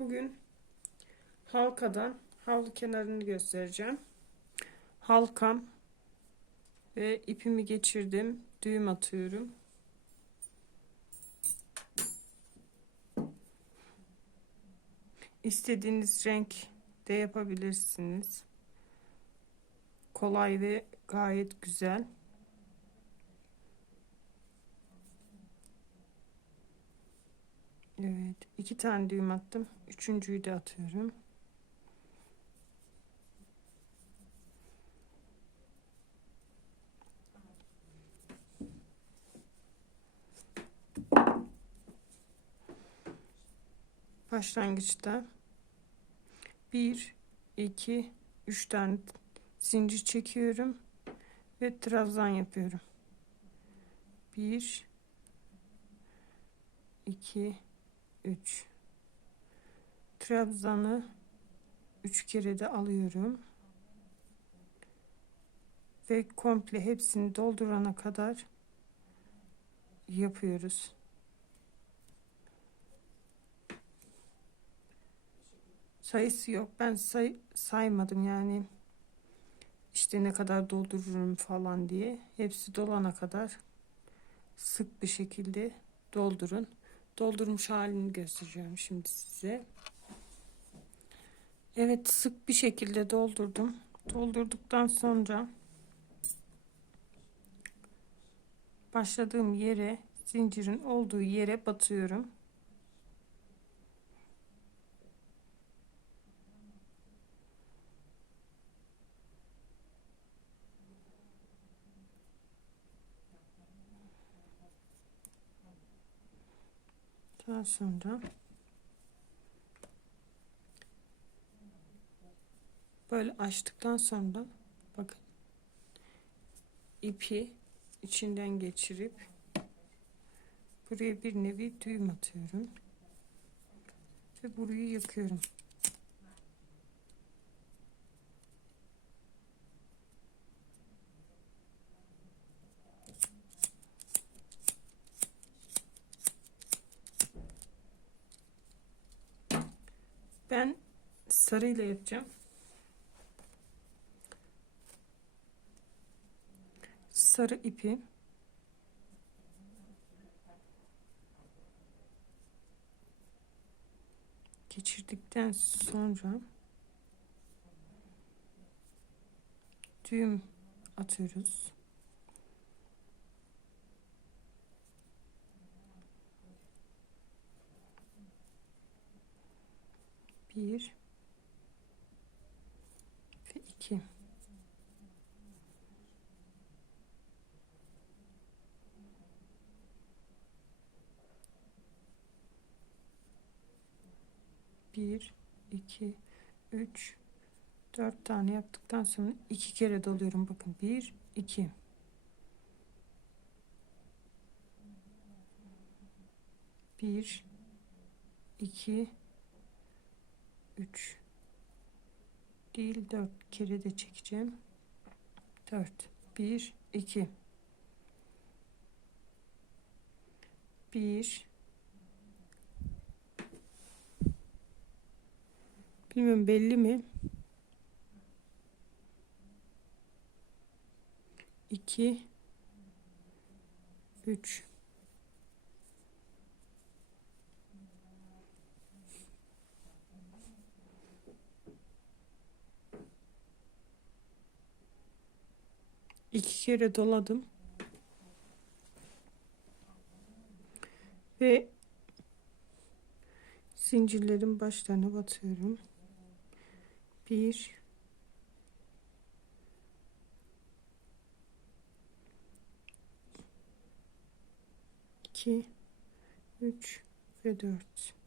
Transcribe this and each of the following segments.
Bugün halkadan havlu kenarını göstereceğim. Halkam ve ipimi geçirdim. Düğüm atıyorum. İstediğiniz renk de yapabilirsiniz. Kolay ve gayet güzel. Evet, iki tane düğüm attım. Üçüncüyü de atıyorum. Başlangıçta bir, iki, üç tane zincir çekiyorum ve trabzan yapıyorum. Bir, iki, üç. Trabzanı üç kere de alıyorum. Ve komple hepsini doldurana kadar yapıyoruz. Sayısı yok. Ben say saymadım yani. İşte ne kadar doldururum falan diye. Hepsi dolana kadar sık bir şekilde doldurun. Doldurmuş halini göstereceğim şimdi size. Evet sık bir şekilde doldurdum. Doldurduktan sonra başladığım yere zincirin olduğu yere batıyorum. Daha sonra böyle açtıktan sonra bakın ipi içinden geçirip buraya bir nevi düğüm atıyorum ve burayı yakıyorum. Ben sarıyla yapacağım. Sarı ipi geçirdikten sonra düğüm atıyoruz. Bir ve iki. Bir, iki, üç, dört tane yaptıktan sonra iki kere doluyorum. Bakın bir, iki. Bir, iki, 3 değil 4 kere de çekeceğim. 4 1 2 1 bilmiyorum belli mi? 2 3 iki kere doladım. Ve zincirlerin başlarına batıyorum. Bir iki üç ve dört.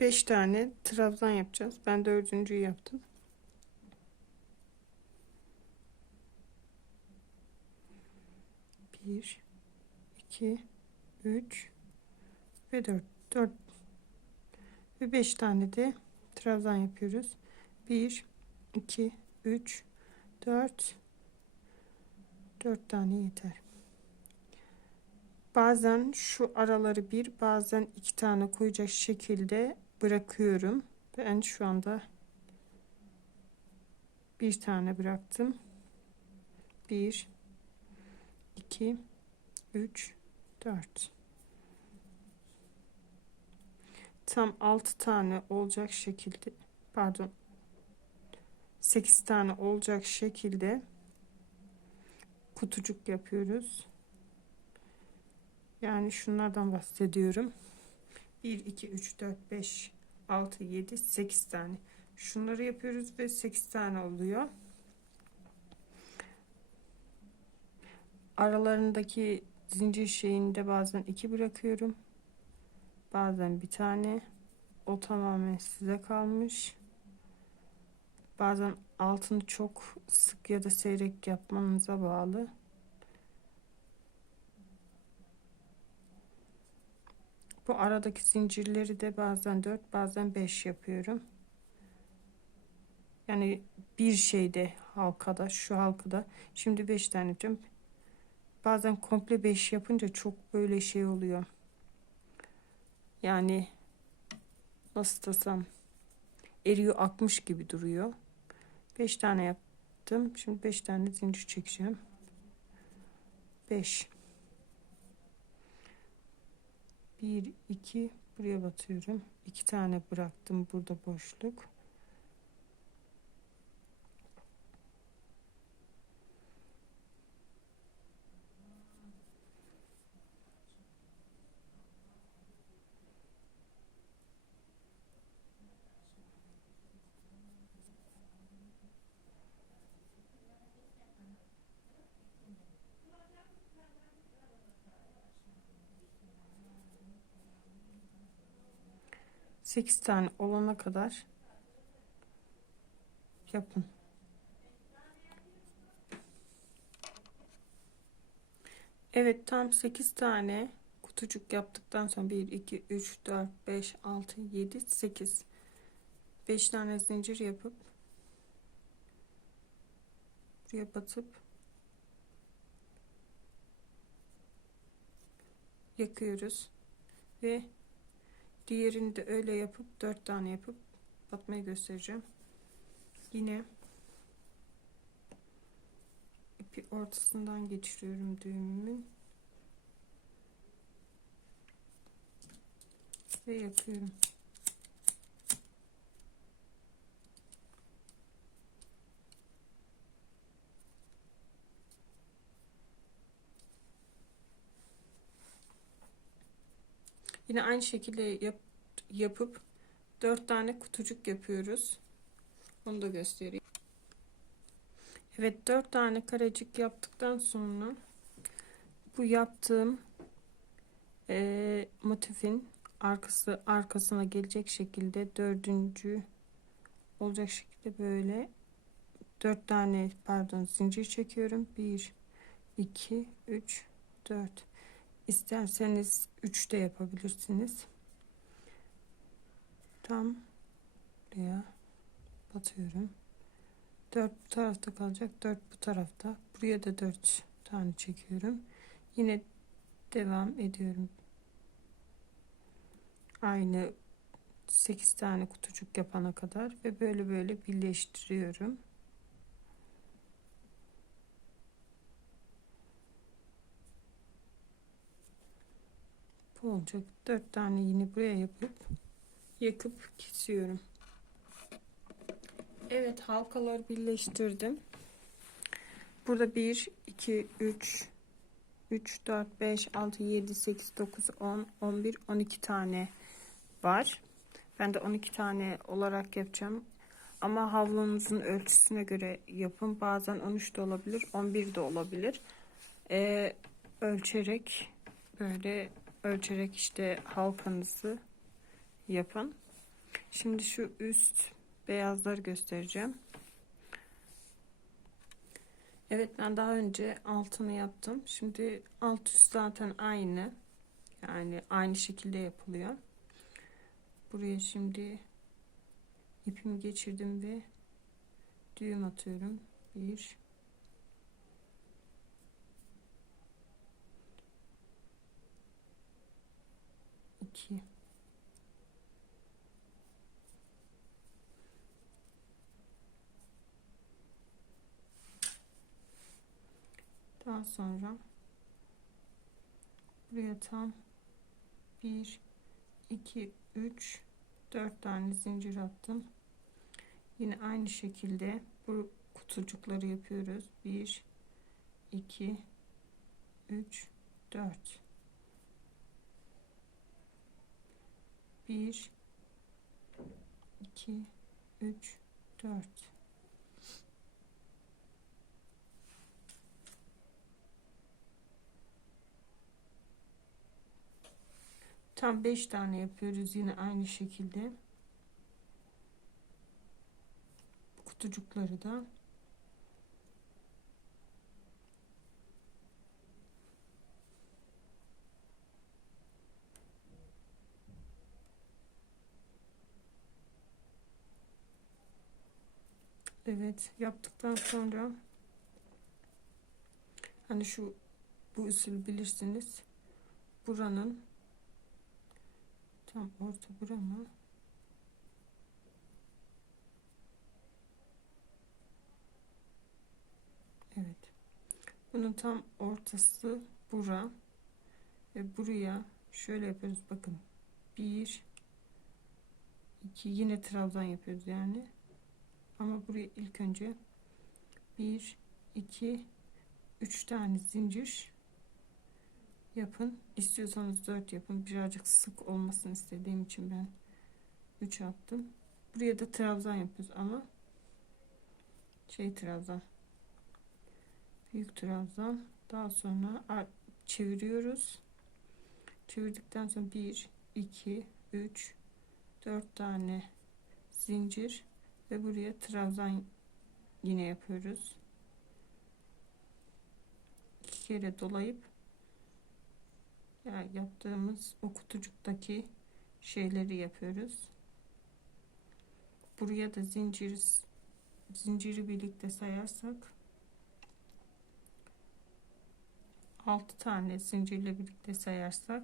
Beş tane trabzan yapacağız. Ben dördüncüyü yaptım. Bir, iki, üç ve dört. Dört ve beş tane de trabzan yapıyoruz. Bir, iki, üç, dört. Dört tane yeter. Bazen şu araları bir bazen iki tane koyacak şekilde bırakıyorum. Ben şu anda bir tane bıraktım. Bir, iki, üç, dört. Tam altı tane olacak şekilde pardon 8 tane olacak şekilde kutucuk yapıyoruz. Yani şunlardan bahsediyorum. 1, 2, 3, 4, 5, 6, 7, 8 tane. Şunları yapıyoruz ve 8 tane oluyor. Aralarındaki zincir şeyinde bazen 2 bırakıyorum. Bazen bir tane. O tamamen size kalmış. Bazen altını çok sık ya da seyrek yapmanıza bağlı. Bu aradaki zincirleri de bazen 4 bazen 5 yapıyorum. Yani bir şeyde halkada şu halkada şimdi 5 tane yapacağım. Bazen komple 5 yapınca çok böyle şey oluyor. Yani nasıl desem eriyor akmış gibi duruyor. 5 tane yaptım. Şimdi 5 tane zincir çekeceğim. 5 1 2 buraya batıyorum. 2 tane bıraktım burada boşluk. Sekiz tane olana kadar yapın. Evet tam 8 tane kutucuk yaptıktan sonra 1 2 3 4 5 6 7 8 5 tane zincir yapıp buraya batıp yakıyoruz ve diğerini de öyle yapıp 4 tane yapıp batmayı göstereceğim. Yine ipi ortasından geçiriyorum düğümümün. Ve yapıyorum Yine aynı şekilde yap, yapıp 4 tane kutucuk yapıyoruz. Onu da göstereyim. Evet 4 tane karecik yaptıktan sonra bu yaptığım e, motifin arkası arkasına gelecek şekilde dördüncü olacak şekilde böyle 4 tane pardon zincir çekiyorum. 1 2 3 4 İsterseniz 3 de yapabilirsiniz. Tam buraya batıyorum. 4 bu tarafta kalacak. 4 bu tarafta. Buraya da 4 tane çekiyorum. Yine devam ediyorum. Aynı 8 tane kutucuk yapana kadar ve böyle böyle birleştiriyorum. Olacak. 4 tane yine buraya yapıp yakıp kesiyorum. Evet halkalar birleştirdim. Burada 1, 2, 3, 3, 4, 5, 6, 7, 8, 9, 10, 11, 12 tane var. Ben de 12 tane olarak yapacağım. Ama havlunuzun ölçüsüne göre yapın. Bazen 13 de olabilir, 11 de olabilir. Ee, ölçerek böyle ölçerek işte halkanızı yapın. Şimdi şu üst beyazlar göstereceğim. Evet ben daha önce altını yaptım. Şimdi alt üst zaten aynı. Yani aynı şekilde yapılıyor. Buraya şimdi ipimi geçirdim ve düğüm atıyorum. Bir, 2 Daha sonra buraya tam 1 2 3 4 tane zincir attım. Yine aynı şekilde bu kutucukları yapıyoruz. 1 2 3 4 1 2 3 4 Tam 5 tane yapıyoruz yine aynı şekilde. Kutucukları da Evet yaptıktan sonra hani şu bu usul bilirsiniz. Buranın tam orta bura evet. Bunun tam ortası bura ve buraya şöyle yapıyoruz. Bakın bir iki yine trabzan yapıyoruz yani ama buraya ilk önce 1 2 3 tane zincir yapın. İstiyorsanız 4 yapın. Birazcık sık olmasını istediğim için ben 3 attım. Buraya da trabzan yapıyoruz ama şey trabzan büyük trabzan. Daha sonra çeviriyoruz. Çevirdikten sonra 1 2 3 4 tane zincir ve buraya trabzan yine yapıyoruz. İki kere dolayıp yani yaptığımız o kutucuktaki şeyleri yapıyoruz. Buraya da zincir zinciri birlikte sayarsak 6 tane zincirle birlikte sayarsak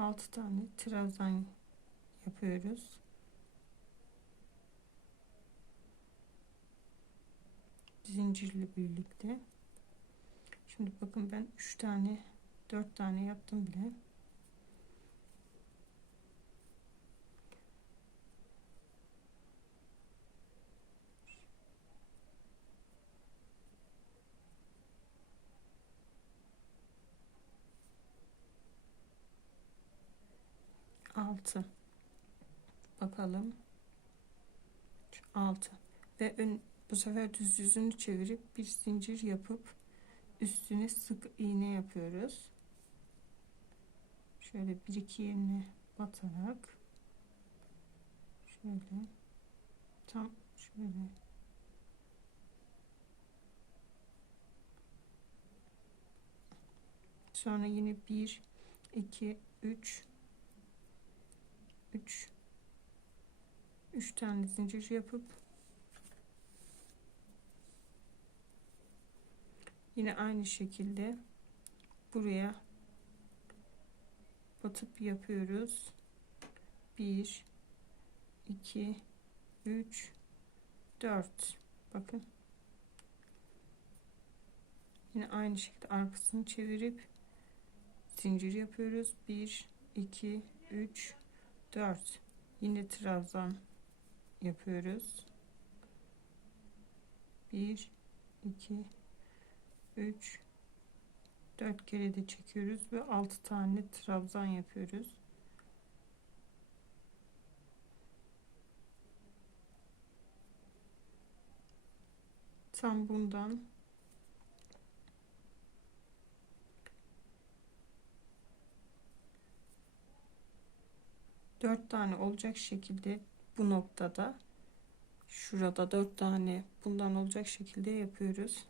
altı tane trabzan yapıyoruz. Zincirli birlikte. Şimdi bakın ben 3 tane 4 tane yaptım bile. Altı. Bakalım. 6 ve ön, bu sefer düz yüzünü çevirip bir zincir yapıp üstüne sık iğne yapıyoruz. Şöyle bir iki yerine batarak şöyle tam şöyle. Sonra yine 1 2 3 3 3 tane zincir yapıp yine aynı şekilde buraya batıp yapıyoruz. 1 2 3 4 bakın. Yine aynı şekilde arkasını çevirip zincir yapıyoruz. 1 2 3 4 yine trabzan yapıyoruz. 1 2 3 4 kere de çekiyoruz ve 6 tane trabzan yapıyoruz. Tam bundan 4 tane olacak şekilde bu noktada şurada 4 tane bundan olacak şekilde yapıyoruz.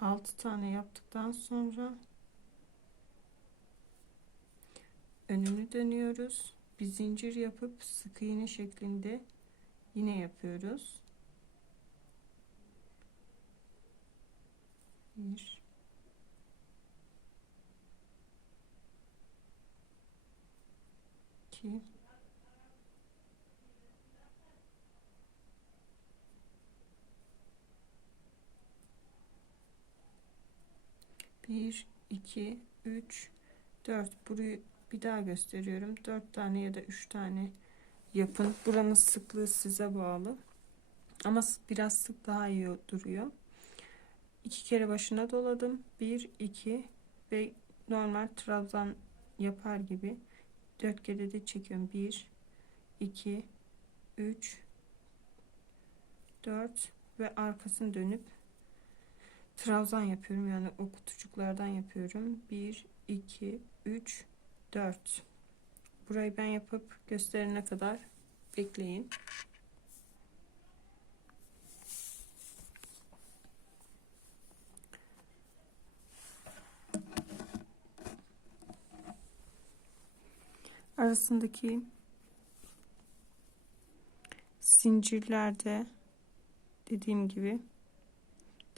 6 tane yaptıktan sonra önünü dönüyoruz. Bir zincir yapıp sık iğne şeklinde yine yapıyoruz. Bir iki Bir, iki, üç, dört. Burayı bir daha gösteriyorum. Dört tane ya da üç tane yapın. Buranın sıklığı size bağlı. Ama biraz sık daha iyi duruyor. İki kere başına doladım. Bir, iki ve normal trabzan yapar gibi dört kere de çekiyorum. Bir, iki, üç, dört ve arkasını dönüp trabzan yapıyorum. Yani o kutucuklardan yapıyorum. Bir, iki, üç, dört. Burayı ben yapıp gösterene kadar bekleyin. Arasındaki zincirlerde dediğim gibi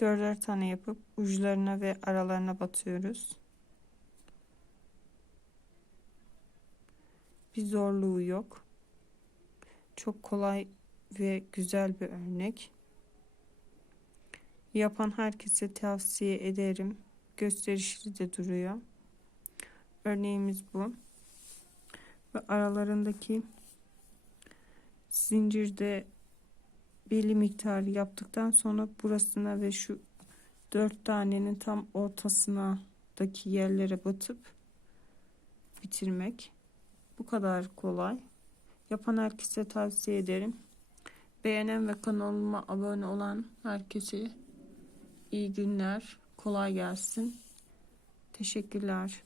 dörder tane yapıp uçlarına ve aralarına batıyoruz. Bir zorluğu yok. Çok kolay ve güzel bir örnek. Yapan herkese tavsiye ederim. Gösterişli de duruyor. Örneğimiz bu. Ve aralarındaki zincirde belli miktarı yaptıktan sonra burasına ve şu dört tanenin tam ortasına daki yerlere batıp bitirmek. Bu kadar kolay. Yapan herkese tavsiye ederim. Beğenen ve kanalıma abone olan herkese iyi günler. Kolay gelsin. Teşekkürler.